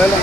Böyle.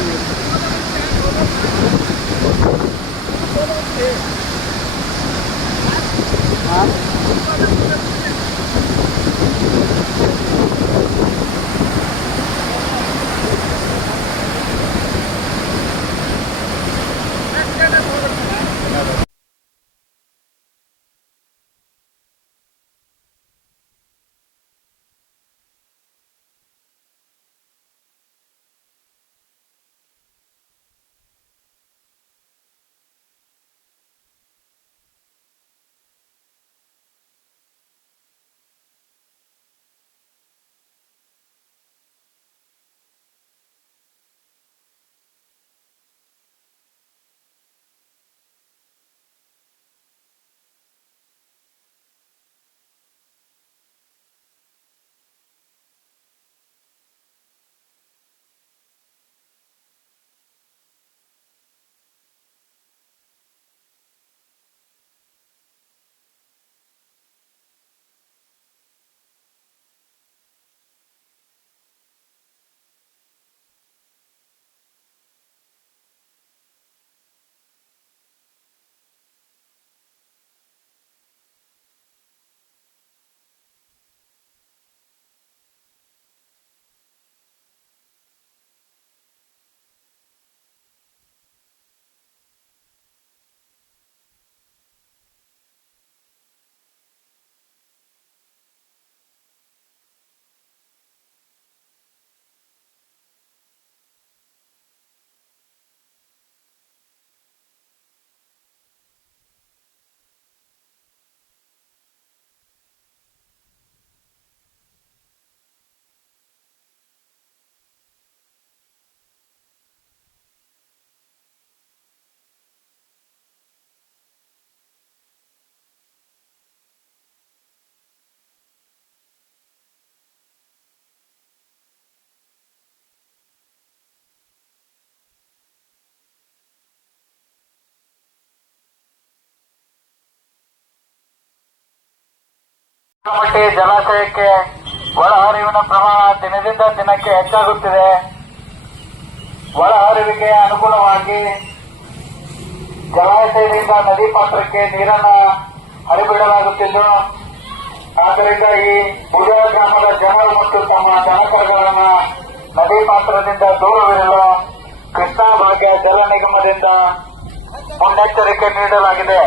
ಜಲಾಶಯಕ್ಕೆ ಒಳ ಹರಿವಿನ ಪ್ರಮಾಣ ದಿನದಿಂದ ದಿನಕ್ಕೆ ಹೆಚ್ಚಾಗುತ್ತಿದೆ. ಒಳ ಹರಿವಿಗೆ ಅನುಗುಣವಾಗಿ ಜಲಾಶಯದಿಂದ ನದಿ ಪಾತ್ರಕ್ಕೆ ನೀರನ್ನು ಹರಿಬಿಡಲಾಗುತ್ತಿದ್ದು, ಆದ್ದರಿಂದ ಈ ಉದಯ ಗ್ರಾಮದ ಜನರು ಮತ್ತು ತಮ್ಮ ಜನಕರಗಳನ್ನು ನದಿ ಪಾತ್ರದಿಂದ ದೂರವಿರಲು ಕೃಷ್ಣಾ ಭಾಗ್ಯ ಜಲ ನಿಗಮದಿಂದ ಮುನ್ನೆಚ್ಚರಿಕೆ ನೀಡಲಾಗಿದೆ.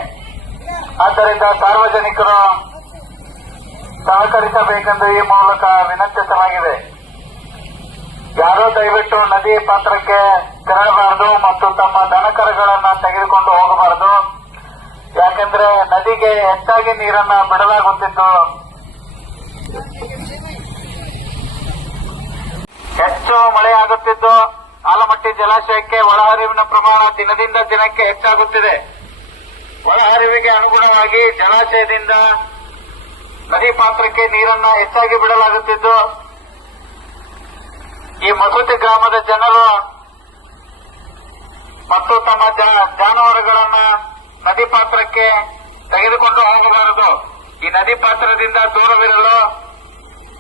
ಆದ್ದರಿಂದ ಸಾರ್ವಜನಿಕರು ಸಹಕರಿಸಬೇಕೆಂದು ಈ ಮೂಲಕ ವಿನಂತಿಸಲಾಗಿದೆ. ಯಾರೋ ದಯವಿಟ್ಟು ನದಿ ಪಾತ್ರಕ್ಕೆ ತೆರಳಬಾರದು ಮತ್ತು ತಮ್ಮ ದನಕರಗಳನ್ನು ತೆಗೆದುಕೊಂಡು ಹೋಗಬಾರದು. ಯಾಕೆಂದ್ರೆ ನದಿಗೆ ಹೆಚ್ಚಾಗಿ ನೀರನ್ನ ಬಿಡಲಾಗುತ್ತಿದ್ದು ಹೆಚ್ಚು ಮಳೆಯಾಗುತ್ತಿದ್ದು ಆಲಮಟ್ಟಿ ಜಲಾಶಯಕ್ಕೆ ಒಳಹರಿವಿನ ಪ್ರಮಾಣ ದಿನದಿಂದ ದಿನಕ್ಕೆ ಹೆಚ್ಚಾಗುತ್ತಿದೆ. ಒಳಹರಿವಿಗೆ ಅನುಗುಣವಾಗಿ ಜಲಾಶಯದಿಂದ ನದಿ ಪಾತ್ರಕ್ಕೆ ನೀರನ್ನ ಹೆಚ್ಚಾಗಿ ಬಿಡಲಾಗುತ್ತಿದ್ದು, ಈ ಮಸೂತಿ ಗ್ರಾಮದ ಜನರು ಮತ್ತು ತಮ್ಮ ಜಾನುವಾರುಗಳನ್ನ ನದಿ ಪಾತ್ರಕ್ಕೆ ತೆಗೆದುಕೊಂಡು ಹೋಗಬಾರದು. ಈ ನದಿ ಪಾತ್ರದಿಂದ ದೂರವಿರಲು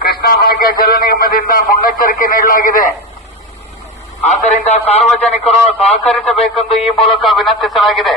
ಕೃಷ್ಣಾ ಭಾಗ್ಯ ಜಲ ನಿಗಮದಿಂದ ಮುನ್ನೆಚ್ಚರಿಕೆ ನೀಡಲಾಗಿದೆ. ಆದ್ದರಿಂದ ಸಾರ್ವಜನಿಕರು ಸಹಕರಿಸಬೇಕೆಂದು ಈ ಮೂಲಕ ವಿನಂತಿಸಲಾಗಿದೆ.